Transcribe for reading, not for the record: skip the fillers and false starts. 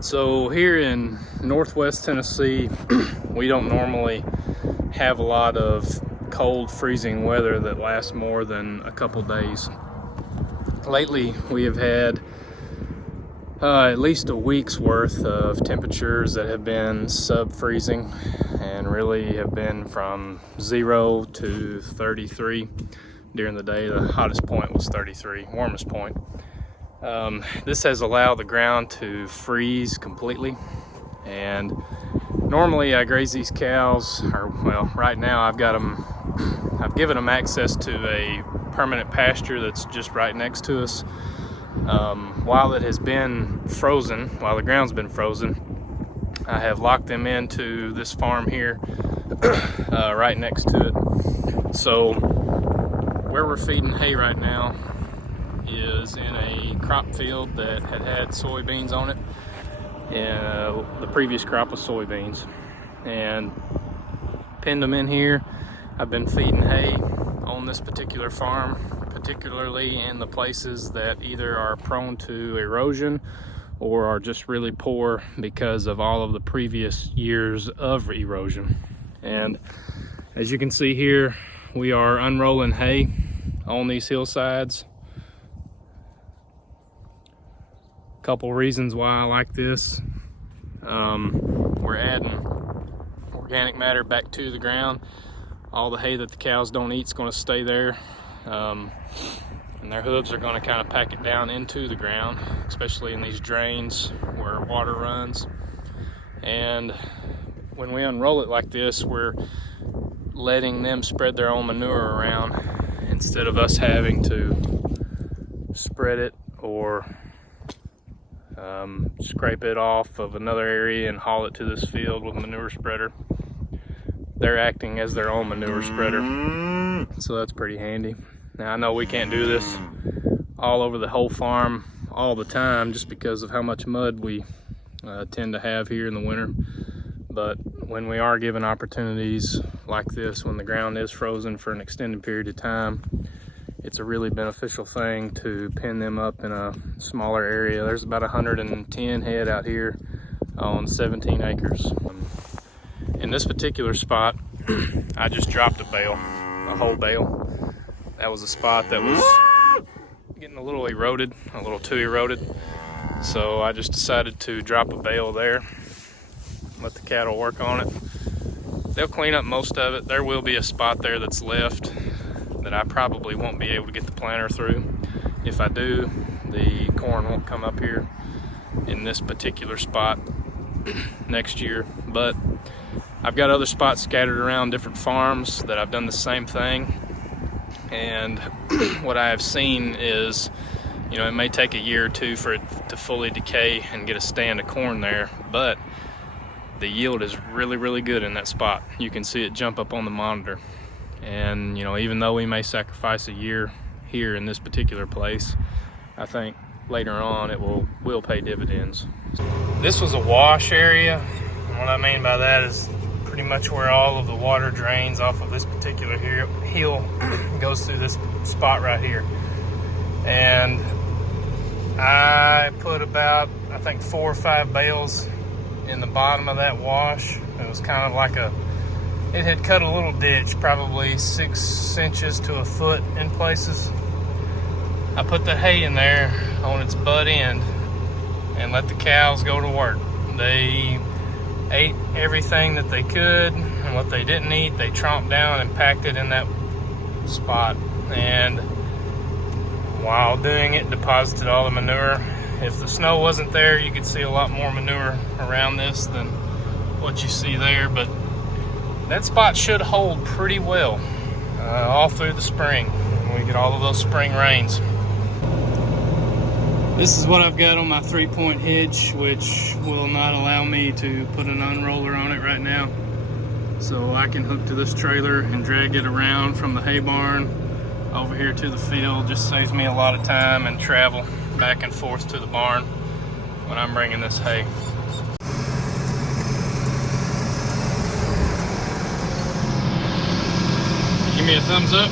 So here in Northwest Tennessee, we don't normally have a lot of cold, freezing weather that lasts more than a couple days. Lately, we have had at least a week's worth of temperatures that have been sub-freezing and really have been from 0 to 33 during the day. The hottest point was 33, warmest point. This has allowed the ground to freeze completely, and normally I graze these cows, or well, right now I've given them access to a permanent pasture that's just right next to us. While it has been frozen, while the ground's been frozen, I have locked them into this farm here right next to it. So where we're feeding hay right now is in a crop field that had soybeans on it. The previous crop was soybeans, and pinned them in here. I've been feeding hay on this particular farm, particularly in the places that either are prone to erosion or are just really poor because of all of the previous years of erosion. And as you can see here, we are unrolling hay on these hillsides. Couple reasons why I like this. We're adding organic matter back to the ground. All the hay that the cows don't eat is going to stay there, and their hooves are going to kind of pack it down into the ground, especially in these drains where water runs. And when we unroll it like this, we're letting them spread their own manure around instead of us having to spread it or scrape it off of another area and haul it to this field with a manure spreader. They're acting as their own manure spreader, so that's pretty handy. Now I know we can't do this all over the whole farm all the time just because of how much mud we tend to have here in the winter, but when we are given opportunities like this, when the ground is frozen for an extended period of time, it's a really beneficial thing to pin them up in a smaller area. There's about 110 head out here on 17 acres. In this particular spot, I just dropped a bale, a whole bale. That was a spot that was getting a little eroded, a little too eroded. So I just decided to drop a bale there, let the cattle work on it. They'll clean up most of it. There will be a spot there that's left that I probably won't be able to get the planter through. If I do, the corn won't come up here in this particular spot next year. But I've got other spots scattered around different farms that I've done the same thing. And what I have seen is, you know, it may take a year or two for it to fully decay and get a stand of corn there, but the yield is really, really good in that spot. You can see it jump up on the monitor. And, you know, even though we may sacrifice a year here in this particular place, I think later on it will pay dividends. This was a wash area. And what I mean by that is pretty much where all of the water drains off of this particular hill goes through this spot right here. And I put about, I think, 4 or 5 bales in the bottom of that wash. It was kind of like it had cut a little ditch, probably 6 inches to a foot in places. I put the hay in there on its butt end and let the cows go to work. They ate everything that they could, and what they didn't eat, they tromped down and packed it in that spot. And while doing it, deposited all the manure. If the snow wasn't there, you could see a lot more manure around this than what you see there, but that spot should hold pretty well all through the spring when we get all of those spring rains. This is what I've got on my 3-point hitch, which will not allow me to put an unroller on it right now. So I can hook to this trailer and drag it around from the hay barn over here to the field. Just saves me a lot of time and travel back and forth to the barn when I'm bringing this hay. Give me a thumbs up.